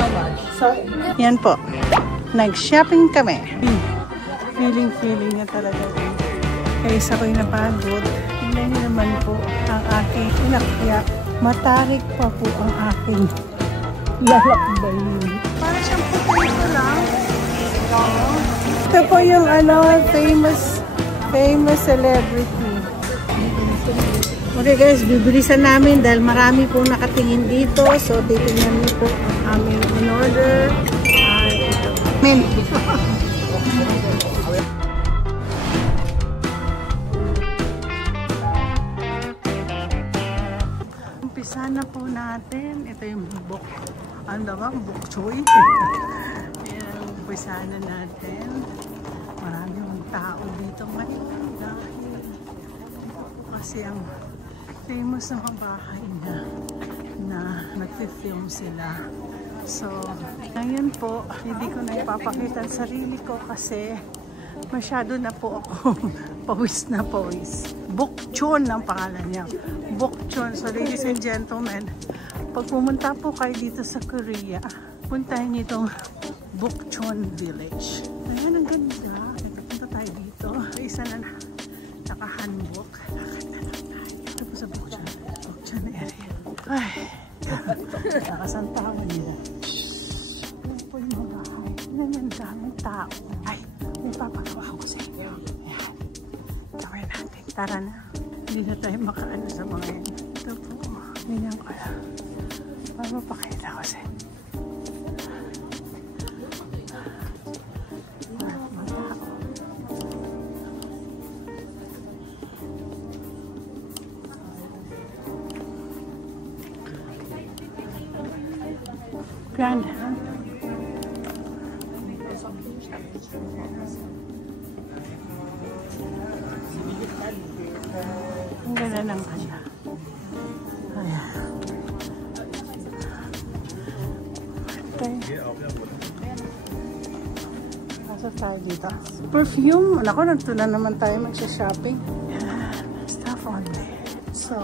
So much. So, yan po. Nag-shopping kami. Feeling na talaga. Kaya isa ko'y napagod. Tingnan niyo naman po ang aking inakya. Matarik pa po ang aking lalakbayin. Para siyang potato lang. Ito po yung famous celebrity. Okay guys, bibilisan namin dahil marami po nakatingin dito. So, titingnan niyo po ang aming in-order. Umpisa na po natin. Ito yung bok. Ano ba? Bok choy. Ayan, umpisa na natin. Marami yung tao dito ngayon. Dahil kasi ang famous na mga bahay na nag-film sila. So, ngayon po, hindi ko na ipapakita ang sarili ko kasi masyado na po ako pawis na pawis. Bokchon ang pangalan niya. Bokchon. So, ladies and gentlemen, pag pumunta po kayo dito sa Korea, puntahin niyo itong Bokchon Village. Ayan, ang ganda. Nagpunta tayo dito. Isa na na. Tsaka hanbok. Lakad na lang tayo. Ito po sa Bokchon. Bokchon area. Ay. Nakasantahan nila. Ayan po yung mga bahay. Ayan yung daming tao. Ay, may papagawa ko sa inyo. Ayan. Gawin natin. Tara na. Hindi na tayo makaano sa mga yan. Ito po. Ganyan ko lang. Para mapakita ko sa inyo. Grand. Ang ganda ng kanya. Ayan. Pasok tayo dito. Perfume. Ako, nagto na naman tayo magsha-shopping. Stuff on there. So,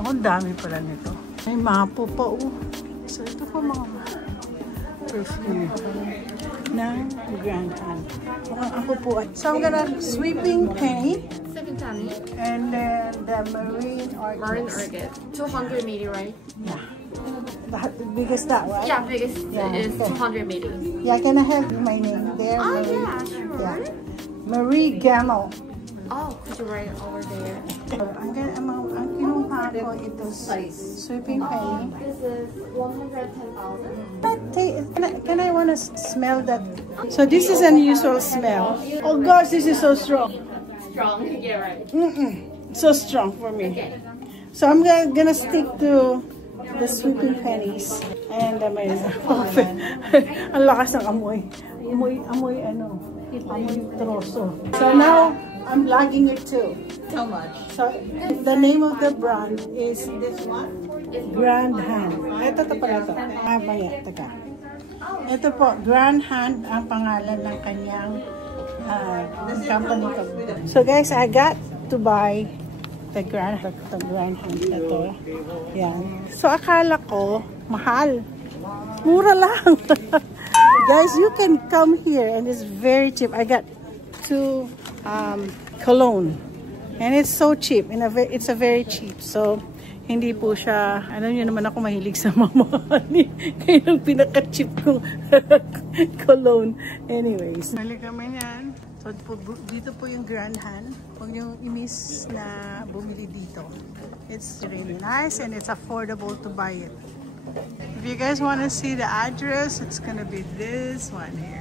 ako, dami pala nito. May mapo pa, So, ito po mga perfume ng Grand Hand. Ako po ay. So, I'm gonna sweeping penny. And then the marine orchid. 200 ml, right? Yeah. The biggest that, right? Yeah, biggest is 200 ml. Yeah, can I have my name there? Oh, Marie? yeah, sure. Yeah. Marie Gamel. Oh, could you write it over there? Ang kinuha ko ito sweeping penny. This is 110,000. Can I want to smell that? So this is an unusual smell. Oh gosh, this is so strong. Strong, yeah, right. So strong for me. Okay. So I'm gonna stick to the sweeping pennies. And may ang lakas ng amoy. Amoy troso. So now I'm lagging it too. How much? So the name of the brand is this one, Grand Hand. Ito pala ito. Teka. Ito po, Grand Hand ang pangalan ng kanyang company. So guys, I got to buy the Grand Hand. Ito. Yan. So akala ko mahal. Mura lang. Guys, you can come here and it's very cheap. I got 2 cologne and it's so cheap and it's a very cheap. So hindi po siya, ano nyo naman ako mahilig sa mamahali. Kaya yung pinaka-cheap kong cologne. Anyways, mali kami yan. So dito po yung Grand Hand. Huwag nyo i-miss na bumili dito. It's really nice and it's affordable to buy it. If you guys want to see the address, it's gonna be this one here.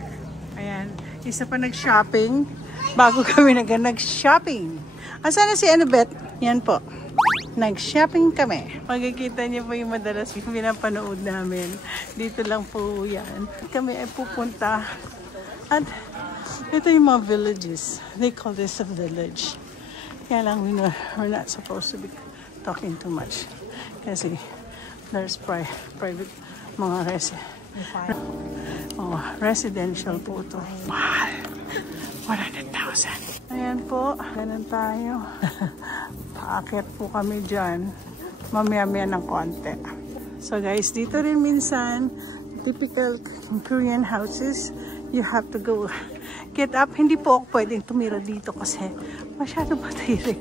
Ayan, isa pa nag-shopping bago kami nag-shopping. Asan na si Annabeth? Yan po. Nag-shopping kami. Magkikita niyo po yung madalas pinapanood namin. Dito lang po yan. Kami ay pupunta. At ito yung mga villages. They call this a village. Kaya lang we're not supposed to be talking too much. Kasi there's private mga residential po ito. Mahal. 100,000. Ayan po. Ganun tayo. Paakyat po kami dyan. Mamaya-maya ng konti. So guys, dito rin minsan typical Korean houses, you have to go get up. Hindi po ako pwedeng tumira dito kasi masyadong matirik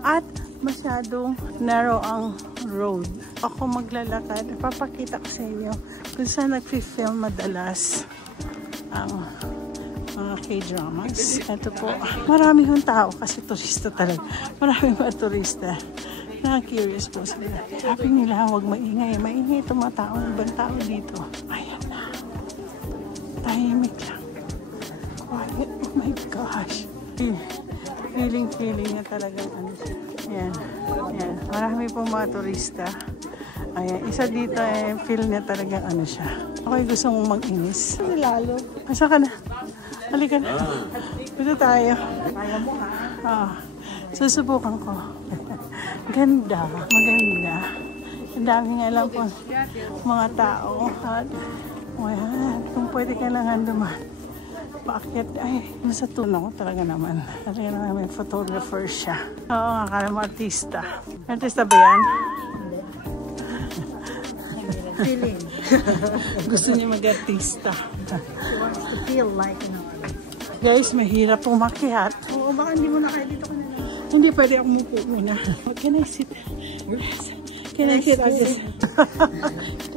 at masyadong narrow ang road. Ako maglalakad. Papakita ko sa inyo kung saan nag-film madalas ang mga K-dramas. Ito po. Marami yung tao kasi turista talaga. Marami mga turista. Na-curious po sila. Sabi nila, huwag maingay. Maingay itong mga tao. Ibang tao dito. Ayan na. Tahimik lang. Quiet. Oh my gosh. Feeling na talagang ano siya. Ayan. Ayan. Marami po mga turista. Ayan. Isa dito feel niya talagang ano siya. Ako'y gusto mong mag-inis. Lalo. Asa ka na? Halika na. Dito tayo. Kaya mo ha? Susubukan ko. Ganda. Maganda. Ang daming alam po mga tao. At, ayan. Kung pwede kailangan duman. Paakyat. Ay, nasa tunaw talaga naman. Talaga naman may photographer siya. Oo, akala mo artista. Artista ba yan? Feeling. Gusto niya mag-artista. She wants to feel like an artist. Guys, mahirap pumakyat. Oo, baka hindi mo na kaya dito ka na. Hindi, pwede ako mupo muna. Can I sit? Yes. Can I sit?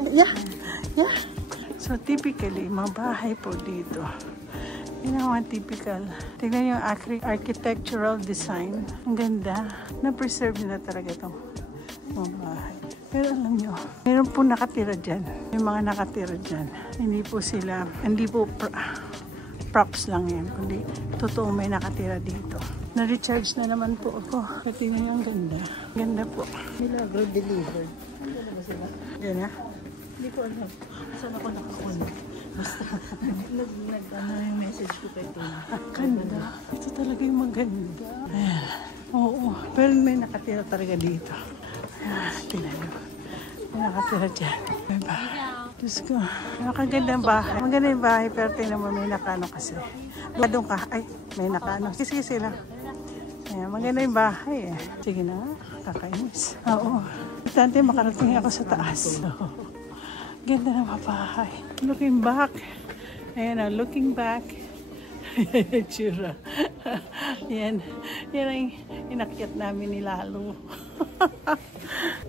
Yeah. Yeah. So, typically, mga bahay po dito. Yun ang mga typical. Tingnan yung architectural design. Ang ganda. Na-preserve nila talaga itong mga bahay. Pero alam nyo, meron po nakatira dyan. May mga nakatira dyan. Hindi po props lang yan. Kundi totoo may nakatira dito. Na-recharge na naman po ako. Pati na yung ganda. Ganda po. Milagro delivered. Ano ba sila? Yan ha? Hindi ko alam. Saan ako nakakulit? Basta nag-ano yung message ko kay Tuna. Ganda. Ito talaga yung maganda. Ayan. Oo. Pero may nakatira talaga dito. Tingnan nyo. May nakatira dyan. Diba? Diyos ko. Nakaganda ang bahay. Maganda yung bahay pero tingnan mo may nakano kasi. Doon ka. Ay, may nakano. Sige sila. Ayan, maganda yung bahay eh. Sige na nga. Kakainis. Oo. Tante, makarating ako sa taas. Ganda ng bahay. Looking back. Ayan, looking back. Tsura. Yan. Yan ang inakyat namin ni Lalo.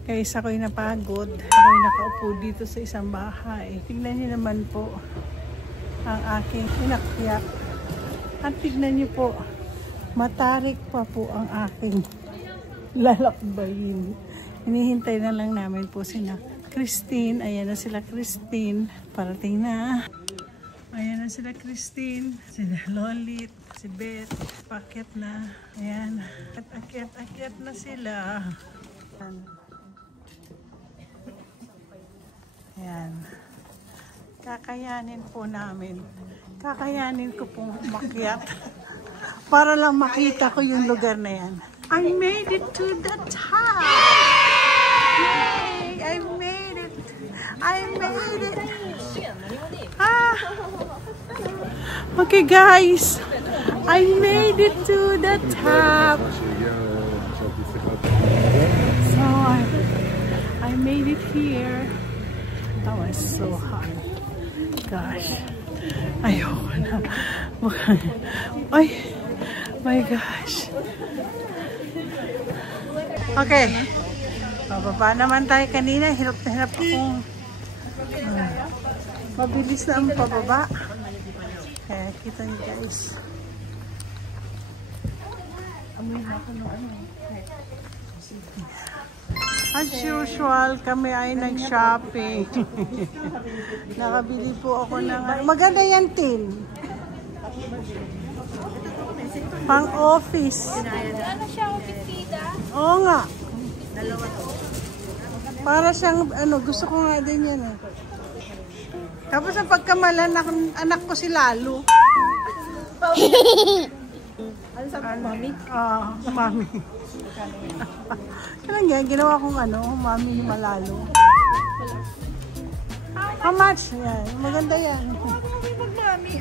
Kaysa ako'y napagod. Ako'y nakaupo dito sa isang bahay. Tignan niyo naman po ang aking inakyat. At tignan niyo po, matarik pa po ang aking lalakbayin. Hinihintay na lang namin po sina Christine. Ayan na sila Christine. Parating na. Ayan na sila Christine, sila Lolit, si Beth, paket na. Ayan, akyat na sila. Ayan. Kakayanin po namin. Kakayanin ko pong makyat. Para lang makita ko yung lugar na yan. I made it to the top! Yay! I made it! I made it! Okay guys, I made it to the top. So I made it here. That was so hot. Gosh, ayoko na. Ay, my gosh. Okay, bababa naman tayo kanina. Hirap na hirap akong mabilis na ang pababa. Kaya kita niyo guys. Amoy na ako ng ano. As usual, kami ay nag-shopping. Nakabili po ako ng maganda yan, tin. Pang office. Ano siya, pipita? Oo nga. Para siyang, ano, gusto ko nga din yan eh. Tapos ang pagkamalan, anak ko si Lalo. Ano sabi mo, mami? Mami. Kailan yan, ginawa kong ano, mami ni Malalo. How much? Yan, maganda yan. Mami.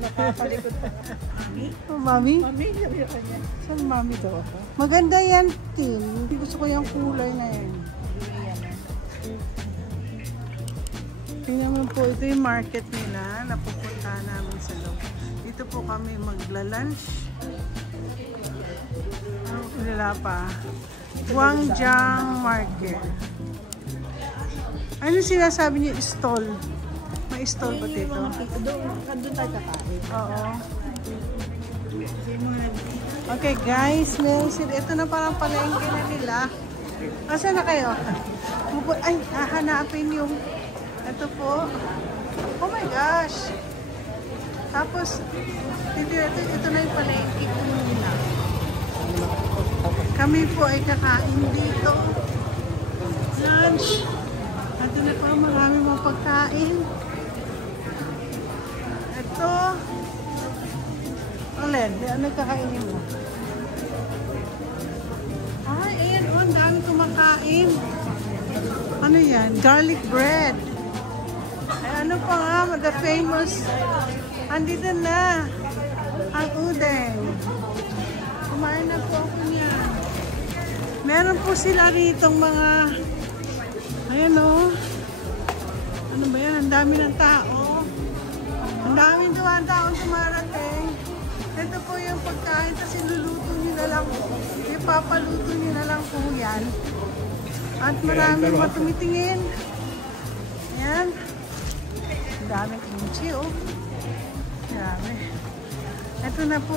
Nakapalikot pa. Mami? Mami, sabi ko niya. Saan mami daw ako? Maganda yan, Tin. Gusto ko yung kulay na yan. Tingnan mo po, ito yung market nila. Napupunta namin sa loob. Dito po kami magla-lunch. Wala pa. Guangjiang Market. Ano sinasabi niyo? Stall. May stall ba dito? Doon tayo kakain. Oo. Okay guys, ito na parang palengke na nila. Asan na kayo? Ay, hahanapin yung ito po. Oh my gosh. Tapos, ito na yung palengke ko nila. Kami po ay kakain dito. Lunch. Ito na pa marami mga pagkain. Ito. Alin, ano kakainin mo? Ay, ayan o, ang dami kumakain. Ano yan? Garlic bread. Ay, ano pa nga, the famous. Andito na. Ang udeng. Kumain na po ako niya. Meron po sila ritong mga, ayan o. Ano ba yan? Ang dami ng tao. Ang daming dumadaan dumarating. Ito po yung pagkain kasi luluto nyo na lang. Ipapaluto nyo na lang po yan. At maraming matumitingin. Ayan. Ang daming kimchi oh. Dami. Ito na po.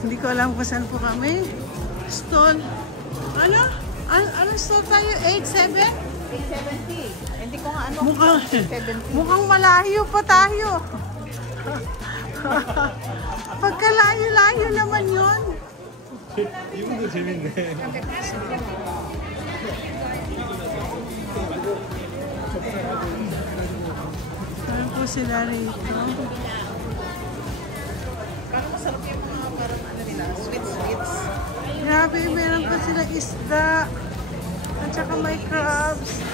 Hindi ko alam kung saan po kami. Stall. Ano? Ano stall tayo? 8-7? 870. Hindi ko nga ano. Mukhang malayo pa tayo. Pagkalayo-layo naman yun. 이분도 재밌네. Ano po sila rito? Parang masarap yung mga parang ano nila, sweets. Grabe, meron pa sila isda. At saka may crabs.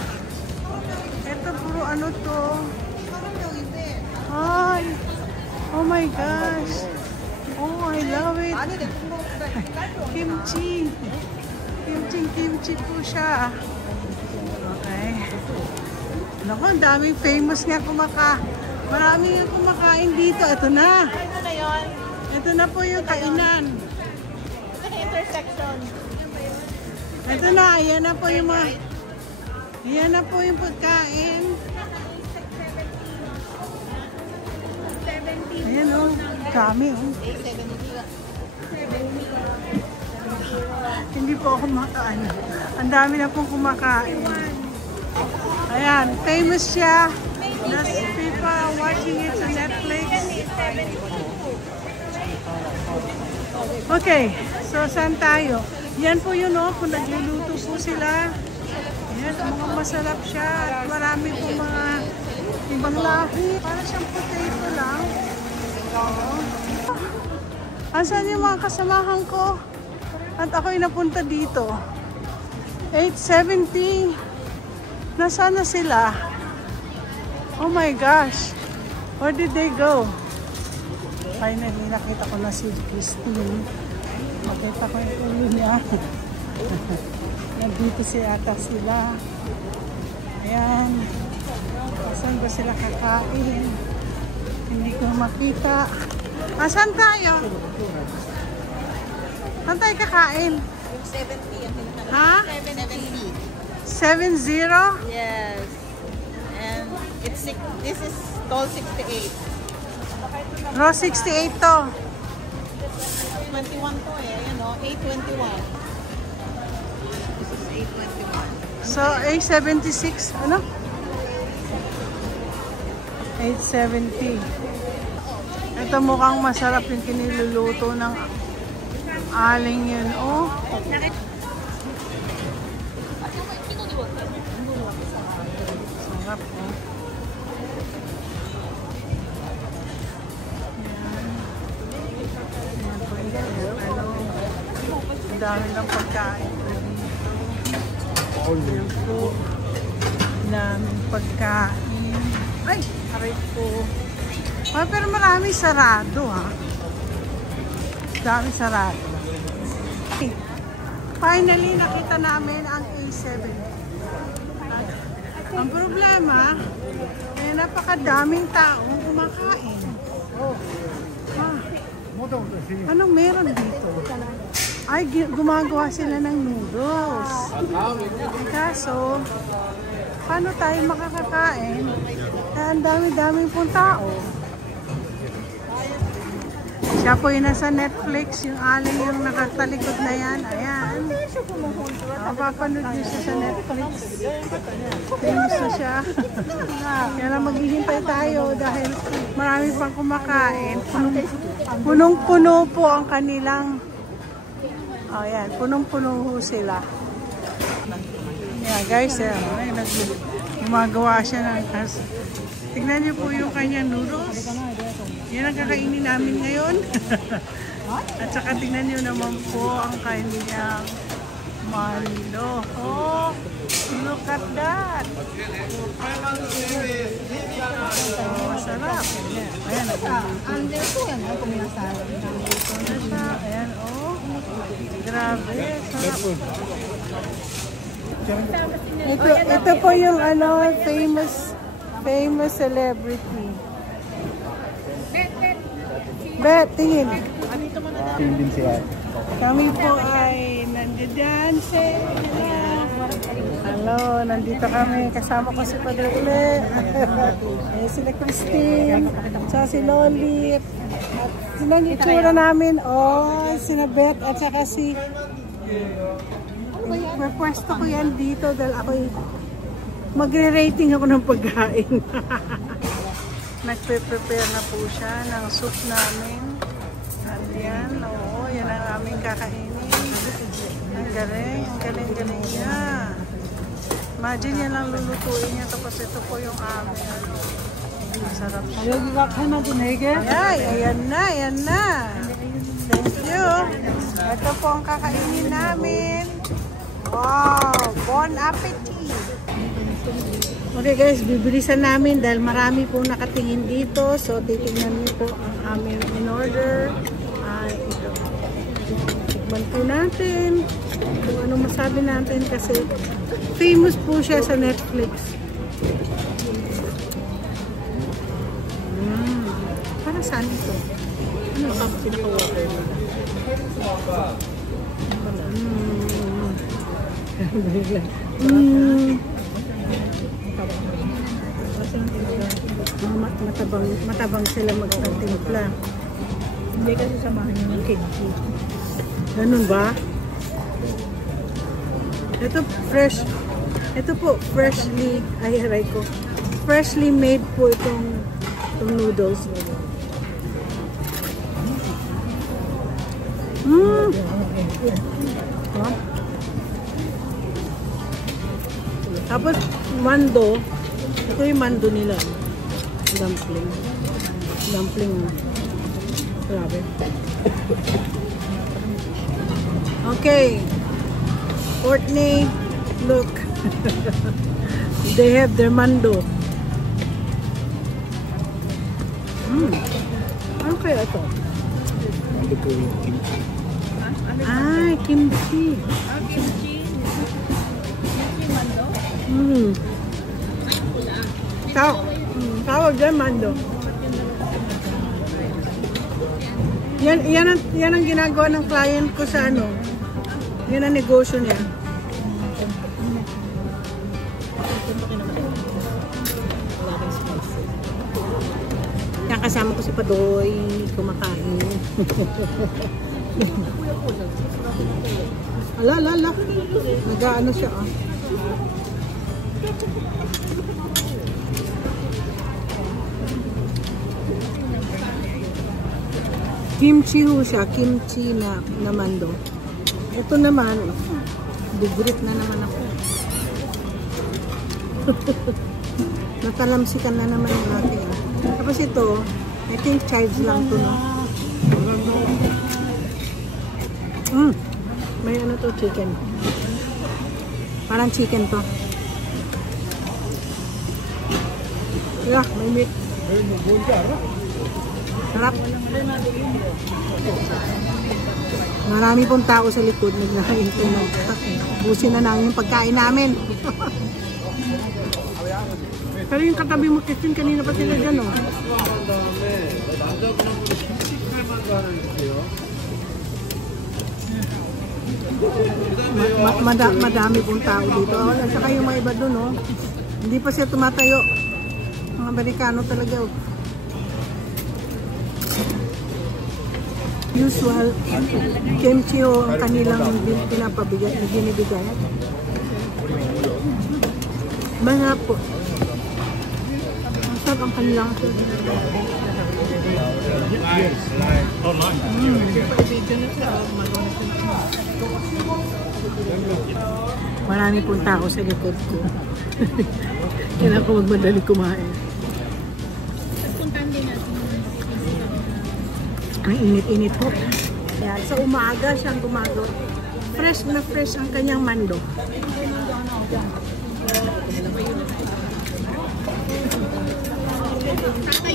Ito puro ano to. Ay! Oh my gosh! Oh, I love it! Kimchi! Kimchi po siya. Okay. Naku, ang daming famous nga Marami nga kumakain dito. Ito na. Ito na yun. Ito na po yung kainan. Ito na intersection. Ito na. Ayan na po yung mga... Ayan na po yung pagkain. Ayan o. Dami o. Hindi po ako makain. Ang dami na pong kumakain. Ayan. Famous siya. People are watching it sa Netflix. Okay. So, saan tayo? Yan po yun o. Kung nagluluto po sila. Ayan. Mukhang masarap siya. At marami po mga ibang lahi. Para siyang potato lang. Asan yung mga kasamahan ko? At ako'y napunta dito. 870. Nasaan na sila? Oh my gosh. Where did they go? Finally, nakita ko na si Christine. Makita ko yung ulo niya. Nandito ata sila. Ayan. Saan ba sila kakain? Hindi ko makita. Saan tayo? Saan tayo kakain? 70 ang pinaka. Ha? 70. 7-0? Yes. And this is stall 68. Raw 68 to. 21 to eh. Ayan o, 821. This is 821. So, 876. Ano? 870. Ito mukhang masarap yung kiniluluto ng aling yun. Oh. Sarap oh. Ang dami ng pagkain dito. Ayan po. Daming pagkain. Ay! Aray po. Ah, pero marami sarado ha. Dami sarado. Okay. Finally, nakita namin ang A7. Ang problema, ay napakadaming taong kumakain. Ah, anong meron dito? Ay, gumagawa sila ng noodles. Kaso, paano tayo makakakain? Ang dami-dami pong tao. Siya po yung nasa Netflix, yung aling yung nakatalikod na yan. Ayan. Papapanood niyo siya sa Netflix. Famous na siya. Kaya lang maghihintay tayo dahil marami pang kumakain. Punong-puno po ang kanilang... Ayan, punong-puno ho sila. Yeah, guys, gumagawa siya ng... Tignan niyo po yung kanyang noodles. Yan ang kakainin namin ngayon. At saka tingnan nyo naman po ang kanyang mando. Oh, look at that. Oh, masarap. Ayan, Under po yan. Ano kung minasara? ito na siya. Ayan, oh. Grabe, sarap. Ito po yung famous celebrity. Bet, tingin. Din siya. Kami po ay nandiyan. Hello, nandito kami. Kasama ko si Padre Ule. Sila Christine. Sa si Lolit. At sila yung itsura namin. Sina Beth at saka si... Pwesto ko yan dito dahil ako magre-rating ako ng pagkain. Nagpe-prepare na po siya ng soup namin. At yan, oo, yan ang aming kakainin. Ang galing niya. Imagine yan ang lulutuin niya. Tapos ito po yung aming. Sarap siya. Ay, ayan na. Thank you. Ito po ang kakainin namin. Wow, bon appetit. Okay guys, bibilisan namin dahil marami pong nakatingin dito. So, titignan niyo po ang aming in-order. Ito. Tikman po natin kung ano masabi natin kasi famous po siya sa Netflix. Para saan ito? Ano ba? Pinaka-water na. Matabang sila magkatimpla. Hindi kasi samahan niyo ng kimchi. Ganun ba? Ito fresh. Ito po freshly, freshly made po itong noodles. Tapos mando. Ito yung mando nila. Dumpling. Grabe. Okay. Courtney, look. They have their mando. Ano kaya ito? Ito po yung kimchi. Kimchi. Kimchi mando? Tawag dyan, mando. Yan ang ginagawa ng client ko sa ano. Yan ang negosyo niya. Yan kasama ko si Padoy. Kumakain. Ala. Nag-ano siya, Kimchi ho siya. Kimchi na mando. Ito naman, bigrit na naman ako. Natalamsikan na naman yung aking. Tapos ito, I think chives lang to, no? May ano to, chicken. Parang chicken to. Yeah, may meat. Sarap. Marami pong tao sa likod. Busin na namin yung pagkain namin. Pero yung katabi mo, Christine, kanina pa sila dyan, oh. Madami pong tao dito. At saka yung mga iba dun, oh. Hindi pa siya tumatayo. Mga Amerikano talaga, oh. Usual kimchi, oh, ang kanilang pinapabigay na binibigay. Mga po. Ang sarap ang kanilang marami pong tao sa likod ko. Kailangan ko magmadali kumain. Ang init-init po. Yan. Sa umaga siyang gumagawa. Fresh na fresh ang kanyang mando. Tatay